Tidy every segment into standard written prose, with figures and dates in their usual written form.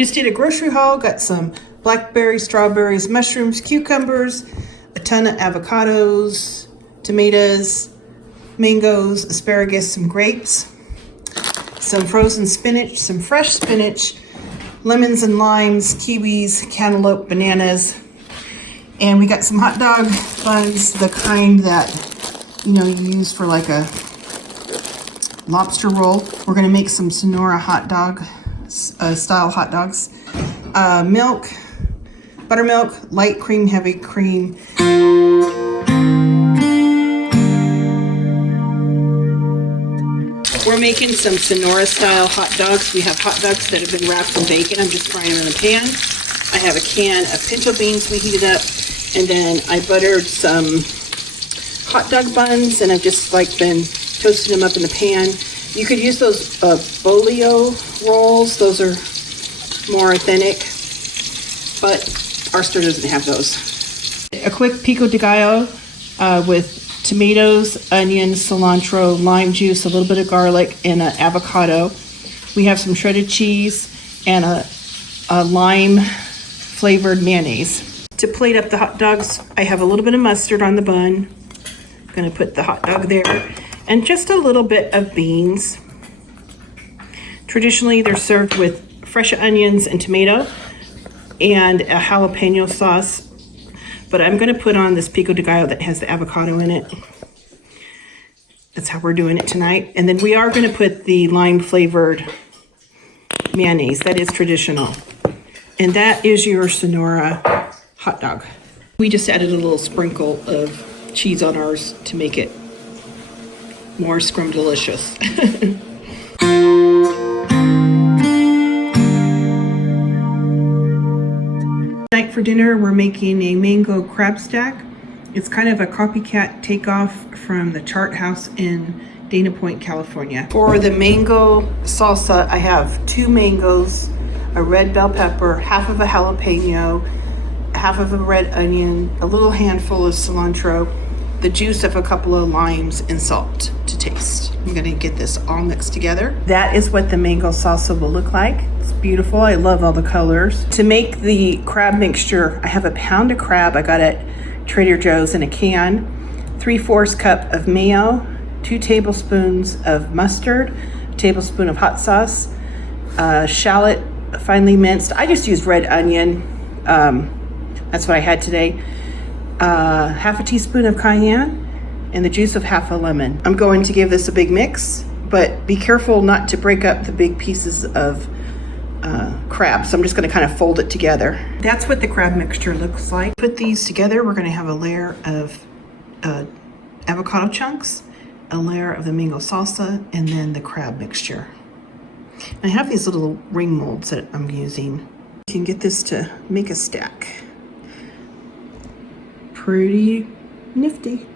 just did a grocery haul, got some blackberries, strawberries, mushrooms, cucumbers, a ton of avocados, tomatoes, mangoes, asparagus, some grapes, some frozen spinach, some fresh spinach, lemons and limes, kiwis, cantaloupe, bananas, and we got some hot dog buns, the kind that, you know, you use for like a lobster roll. We're gonna make some Sonora hot dog style hot dogs. Milk, buttermilk, light cream, heavy cream. We're making some Sonora-style hot dogs. We have hot dogs that have been wrapped in bacon. I'm just frying them in a pan. I have a can of pinto beans we heated up, and then I buttered some hot dog buns, and I've just like been toasting them up in the pan. You could use those bolio rolls. Those are more authentic, but our store doesn't have those. A quick pico de gallo with tomatoes, onions, cilantro, lime juice, a little bit of garlic, and an avocado. We have some shredded cheese and a lime flavored mayonnaise. To plate up the hot dogs, I have a little bit of mustard on the bun. I'm gonna put the hot dog there, and just a little bit of beans. Traditionally, they're served with fresh onions and tomato and a jalapeno sauce, but I'm gonna put on this pico de gallo that has the avocado in it. That's how we're doing it tonight. And then we are gonna put the lime flavored mayonnaise. That is traditional. And that is your Sonora hot dog. We just added a little sprinkle of cheese on ours to make it more scrumdelicious. Tonight for dinner, we're making a mango crab stack. It's kind of a copycat takeoff from the Chart House in Dana Point, California. For the mango salsa, I have 2 mangoes, a red bell pepper, half of a jalapeno, half of a red onion, a little handful of cilantro, the juice of a couple of limes, and salt to taste. I'm gonna get this all mixed together. That is what the mango salsa will look like. It's beautiful. I love all the colors. To make the crab mixture, I have a pound of crab I got at Trader Joe's in a can, 3/4 cup of mayo, 2 tablespoons of mustard, a tablespoon of hot sauce, shallot finely minced. I just used red onion. That's what I had today. Half a teaspoon of cayenne and the juice of half a lemon. I'm going to give this a big mix, but be careful not to break up the big pieces of crab. So I'm just gonna kind of fold it together. That's what the crab mixture looks like. Put these together, we're gonna have a layer of avocado chunks, a layer of the mango salsa, and then the crab mixture. I have these little ring molds that I'm using. You can get this to make a stack. Pretty nifty.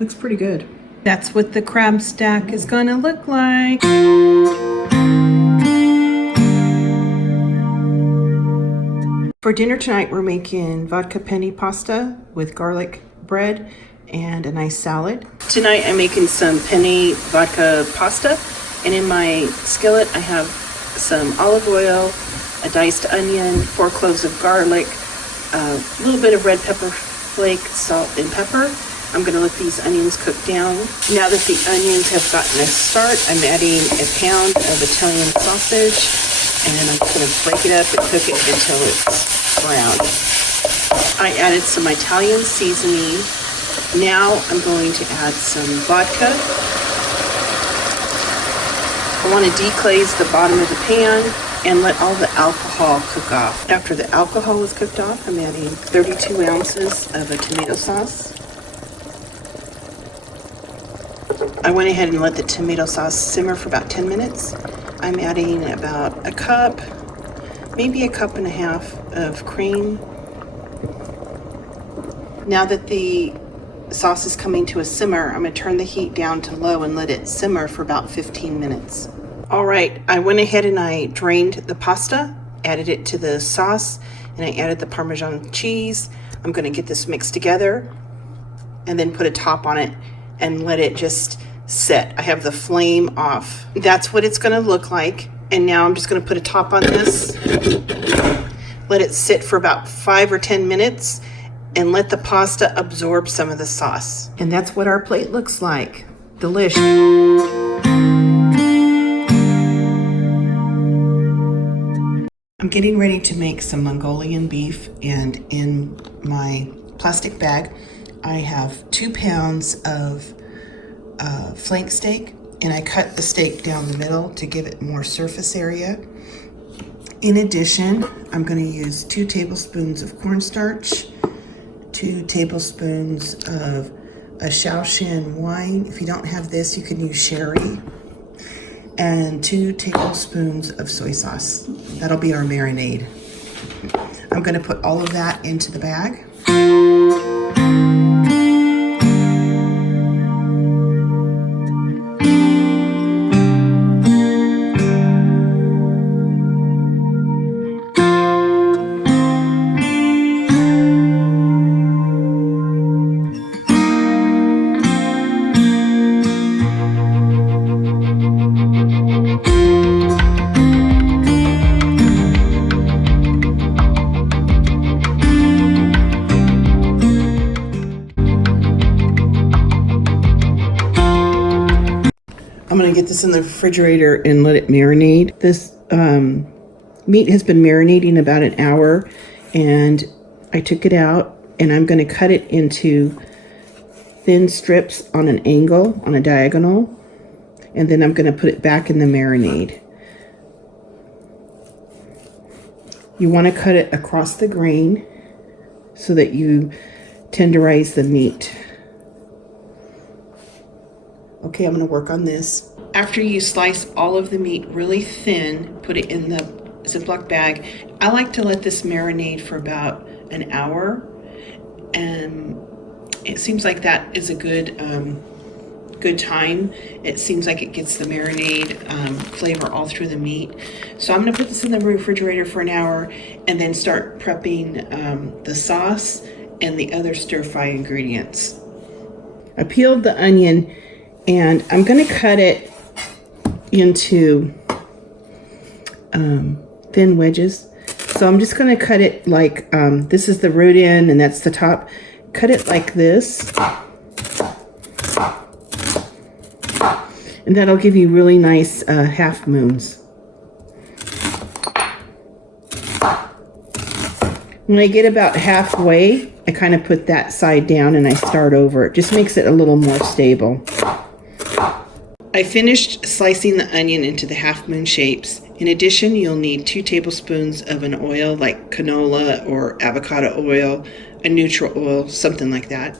Looks pretty good. That's what the crab stack is gonna look like. For dinner tonight, we're making vodka penne pasta with garlic bread and a nice salad. Tonight, I'm making some penne vodka pasta, and in my skillet, I have some olive oil, a diced onion, 4 cloves of garlic, a little bit of red pepper flake, salt, and pepper. I'm gonna let these onions cook down. Now that the onions have gotten a start, I'm adding a pound of Italian sausage, and I'm gonna break it up and cook it until it's brown. I added some Italian seasoning. Now I'm going to add some vodka. I want to deglaze the bottom of the pan and let all the alcohol cook off. After the alcohol is cooked off, I'm adding 32 ounces of a tomato sauce. I went ahead and let the tomato sauce simmer for about 10 minutes. I'm adding about a cup, maybe a cup and a half of cream. Now that the sauce is coming to a simmer, I'm gonna turn the heat down to low and let it simmer for about 15 minutes. All right, I went ahead and I drained the pasta, added it to the sauce, and I added the Parmesan cheese. I'm gonna get this mixed together and then put a top on it and let it just set. I have the flame off. That's what it's gonna look like And now I'm just going to put a top on this. Let it sit for about 5 or 10 minutes and let the pasta absorb some of the sauce. And that's what our plate looks like. Delicious. I'm getting ready to make some Mongolian beef, and in my plastic bag I have 2 pounds of flank steak, and I cut the steak down the middle to give it more surface area. In addition, I'm going to use 2 tablespoons of cornstarch, 2 tablespoons of a Szechuan wine. If you don't have this, you can use sherry, and 2 tablespoons of soy sauce. That'll be our marinade. I'm going to put all of that into the bag. I'm going to get this in the refrigerator and let it marinate. This meat has been marinating about an hour, and I took it out, and I'm going to cut it into thin strips on an angle, on a diagonal, and then I'm going to put it back in the marinade. You want to cut it across the grain so that you tenderize the meat. Okay, I'm going to work on this. After you slice all of the meat really thin, put it in the Ziploc bag. I like to let this marinate for about an hour, and it seems like that is a good time. It seems like it gets the marinade flavor all through the meat. So I'm going to put this in the refrigerator for an hour and then start prepping the sauce and the other stir-fry ingredients. I peeled the onion, and I'm going to cut it into thin wedges. So I'm just going to cut it like this is the root end and that's the top. Cut it like this. And that'll give you really nice half moons. When I get about halfway, I kind of put that side down and I start over. It just makes it a little more stable. I finished slicing the onion into the half moon shapes. In addition, you'll need 2 tablespoons of an oil like canola or avocado oil, a neutral oil, something like that.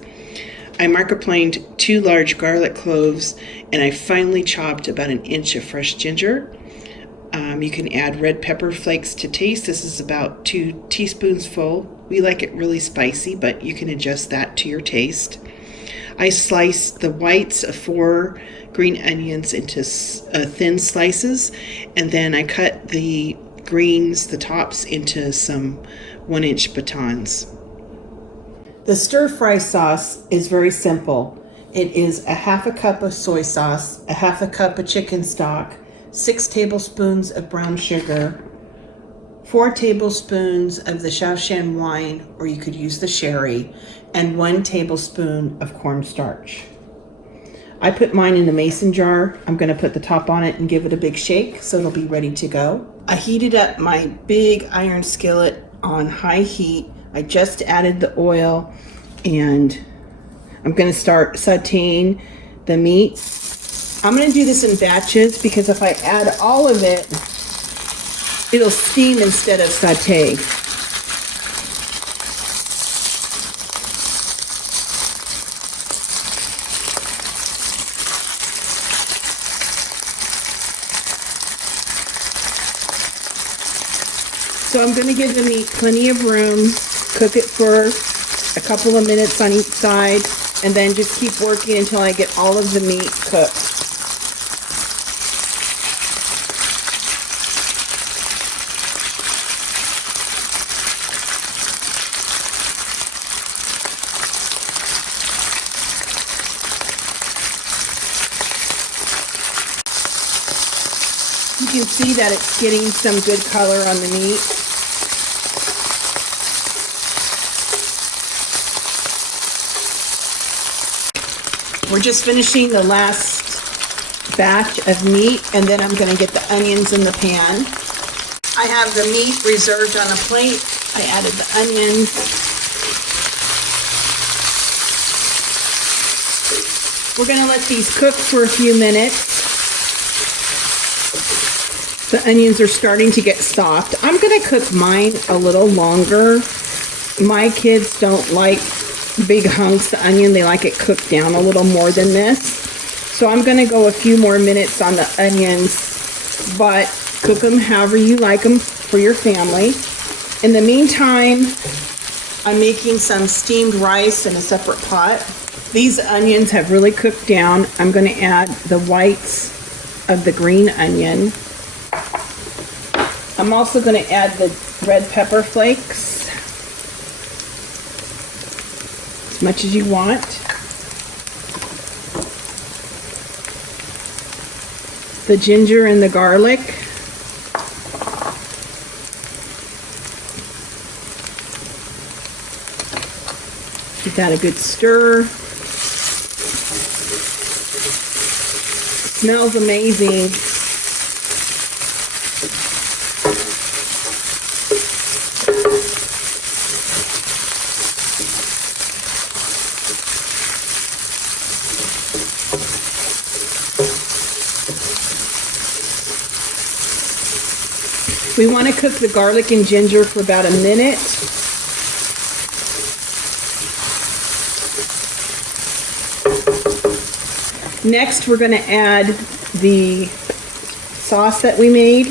I microplaned 2 large garlic cloves, and I finely chopped about 1 inch of fresh ginger. You can add red pepper flakes to taste. This is about 2 teaspoons full. We like it really spicy, but you can adjust that to your taste. I sliced the whites of 4 green onions into thin slices, and then I cut the greens, the tops, into some 1-inch batons. The stir-fry sauce is very simple. It is a half a cup of soy sauce, a half a cup of chicken stock, 6 tablespoons of brown sugar, 4 tablespoons of the Szechuan wine, or you could use the sherry, and 1 tablespoon of cornstarch. I put mine in a mason jar. I'm going to put the top on it and give it a big shake so it'll be ready to go. I heated up my big iron skillet on high heat. I just added the oil, and I'm going to start sauteing the meat. I'm going to do this in batches because if I add all of it, it'll steam instead of saute. So I'm going to give the meat plenty of room, cook it for a couple of minutes on each side, and then just keep working until I get all of the meat cooked. You can see that it's getting some good color on the meat. We're just finishing the last batch of meat, and then I'm going to get the onions in the pan. I have the meat reserved on a plate. I added the onions. We're going to let these cook for a few minutes. The onions are starting to get soft. I'm going to cook mine a little longer. My kids don't like big hunks of onion. They like it cooked down a little more than this. So I'm going to go a few more minutes on the onions, but cook them however you like them for your family. In the meantime, I'm making some steamed rice in a separate pot. These onions have really cooked down. I'm going to add the whites of the green onion. I'm also going to add the red pepper flakes, as much as you want. The ginger and the garlic. Give that a good stir. Smells amazing. We want to cook the garlic and ginger for about a minute. Next, we're going to add the sauce that we made.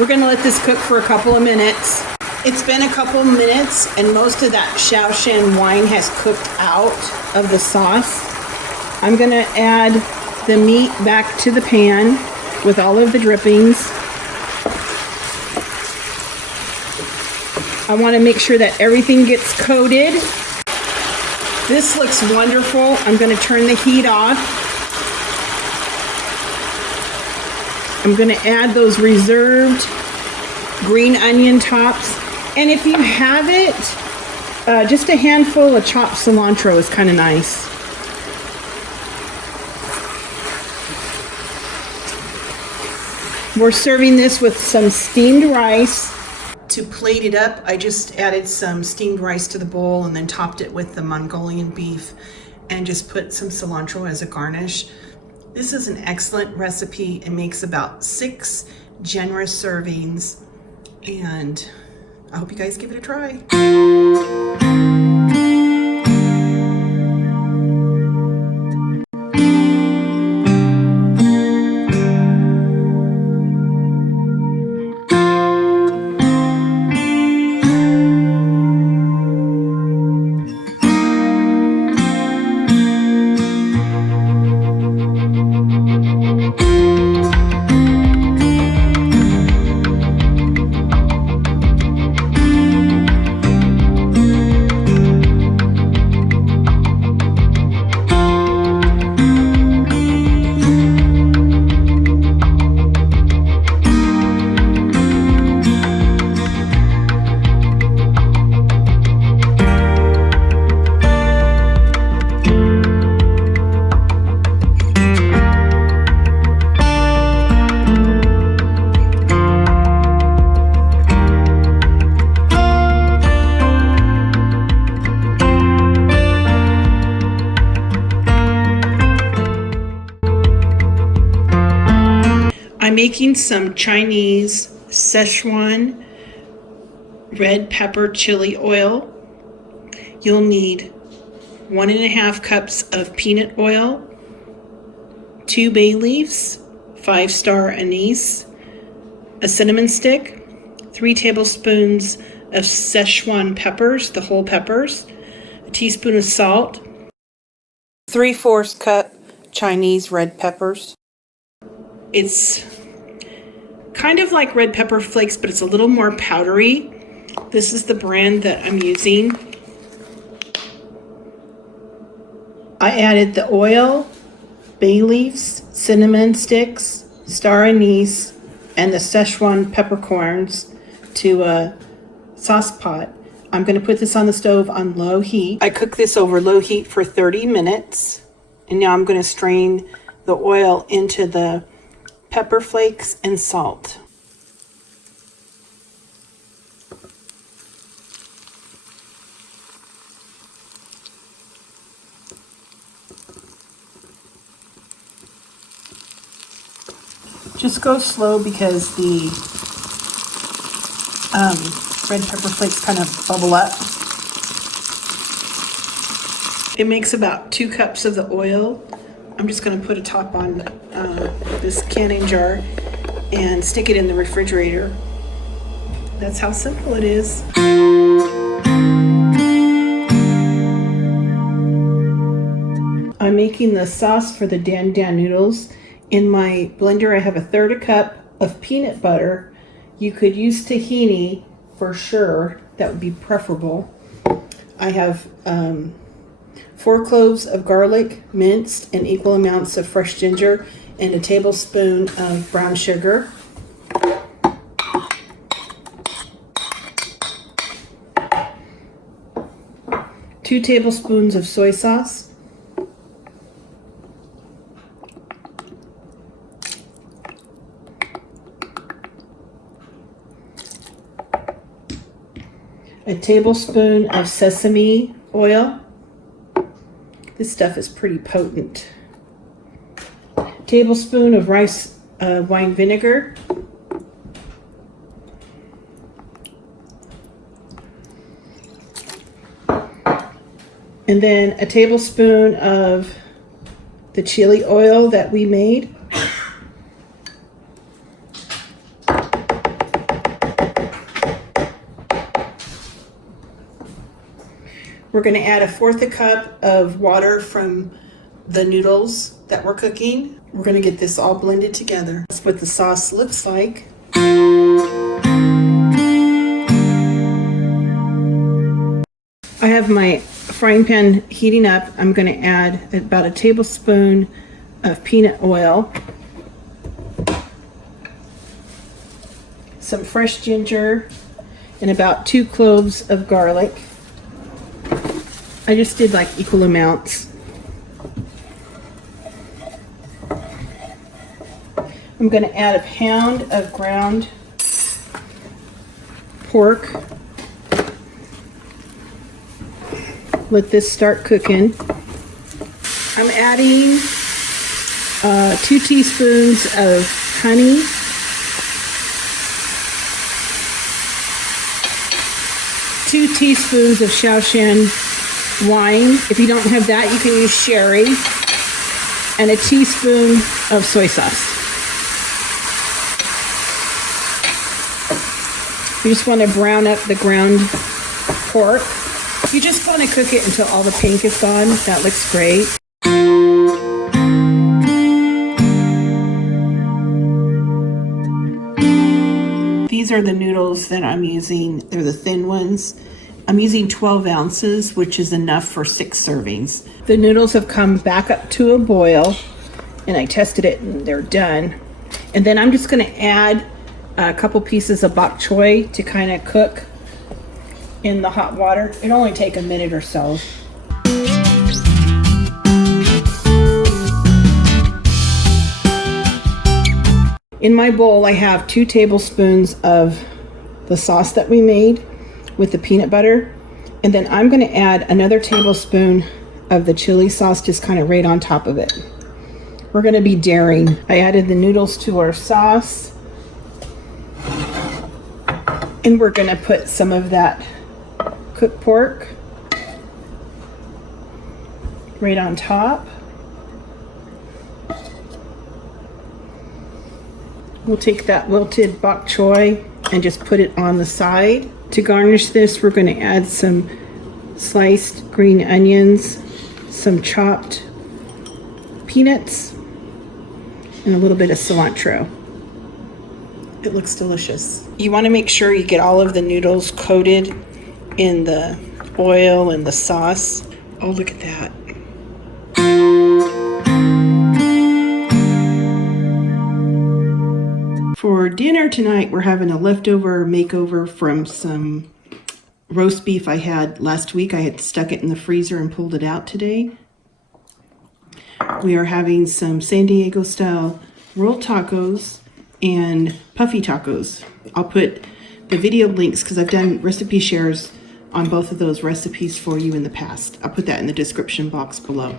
We're going to let this cook for a couple of minutes. It's been a couple minutes, and most of that Szechuan wine has cooked out of the sauce. I'm going to add the meat back to the pan with all of the drippings. I want to make sure that everything gets coated. This looks wonderful. I'm going to turn the heat off. I'm going to add those reserved green onion tops. And if you have it, just a handful of chopped cilantro is kind of nice. We're serving this with some steamed rice. To plate it up, I just added some steamed rice to the bowl and then topped it with the Mongolian beef and just put some cilantro as a garnish. This is an excellent recipe. It makes about 6 generous servings, and I hope you guys give it a try. I'm making some Chinese Szechuan red pepper chili oil. You'll need 1.5 cups of peanut oil, 2 bay leaves, 5-star anise, a cinnamon stick, 3 tablespoons of Szechuan peppers, the whole peppers, a teaspoon of salt, 3/4 cup Chinese red peppers. It's kind of like red pepper flakes, but it's a little more powdery. This is the brand that I'm using. I added the oil, bay leaves, cinnamon sticks, star anise, and the Szechuan peppercorns to a sauce pot. I'm going to put this on the stove on low heat. I cook this over low heat for 30 minutes. And now I'm going to strain the oil into the pepper flakes and salt. Just go slow because the red pepper flakes kind of bubble up. It makes about 2 cups of the oil. I'm just going to put a top on this canning jar and stick it in the refrigerator. That's how simple it is. I'm making the sauce for the Dan Dan noodles. In my blender, I have 1/3 cup of peanut butter. You could use tahini for sure. That would be preferable. I have 4 cloves of garlic, minced, and equal amounts of fresh ginger, and a tablespoon of brown sugar. Two tablespoons of soy sauce. A tablespoon of sesame oil. This stuff is pretty potent. Tablespoon of rice wine vinegar. And then a tablespoon of the chili oil that we made. We're going to add 1/4 cup of water from the noodles that we're cooking. We're going to get this all blended together. That's what the sauce looks like. I have my frying pan heating up. I'm going to add about a tablespoon of peanut oil, some fresh ginger, and about 2 cloves of garlic. I just did like equal amounts. I'm going to add a pound of ground pork. Let this start cooking. I'm adding 2 teaspoons of honey, 2 teaspoons of Szechuan wine. If you don't have that, you can use sherry, and a teaspoon of soy sauce. You just want to brown up the ground pork. You just want to cook it until all the pink is gone. That looks great. These are the noodles that I'm using. They're the thin ones. I'm using 12 ounces, which is enough for 6 servings. The noodles have come back up to a boil, and I tested it and they're done. And then I'm just going to add a couple pieces of bok choy to kind of cook in the hot water. It'll only take a minute or so. In my bowl, I have 2 tablespoons of the sauce that we made with the peanut butter. And then I'm going to add another tablespoon of the chili sauce just kind of right on top of it. We're going to be daring. I added the noodles to our sauce. And we're going to put some of that cooked pork right on top. We'll take that wilted bok choy and just put it on the side. To garnish this, we're going to add some sliced green onions, some chopped peanuts, and a little bit of cilantro. It looks delicious. You want to make sure you get all of the noodles coated in the oil and the sauce. Oh, look at that. For dinner tonight, we're having a leftover makeover from some roast beef I had last week. I had stuck it in the freezer and pulled it out today. We are having some San Diego style rolled tacos and Puffy Tacos. I'll put the video links because I've done recipe shares on both of those recipes for you in the past. I'll put that in the description box below.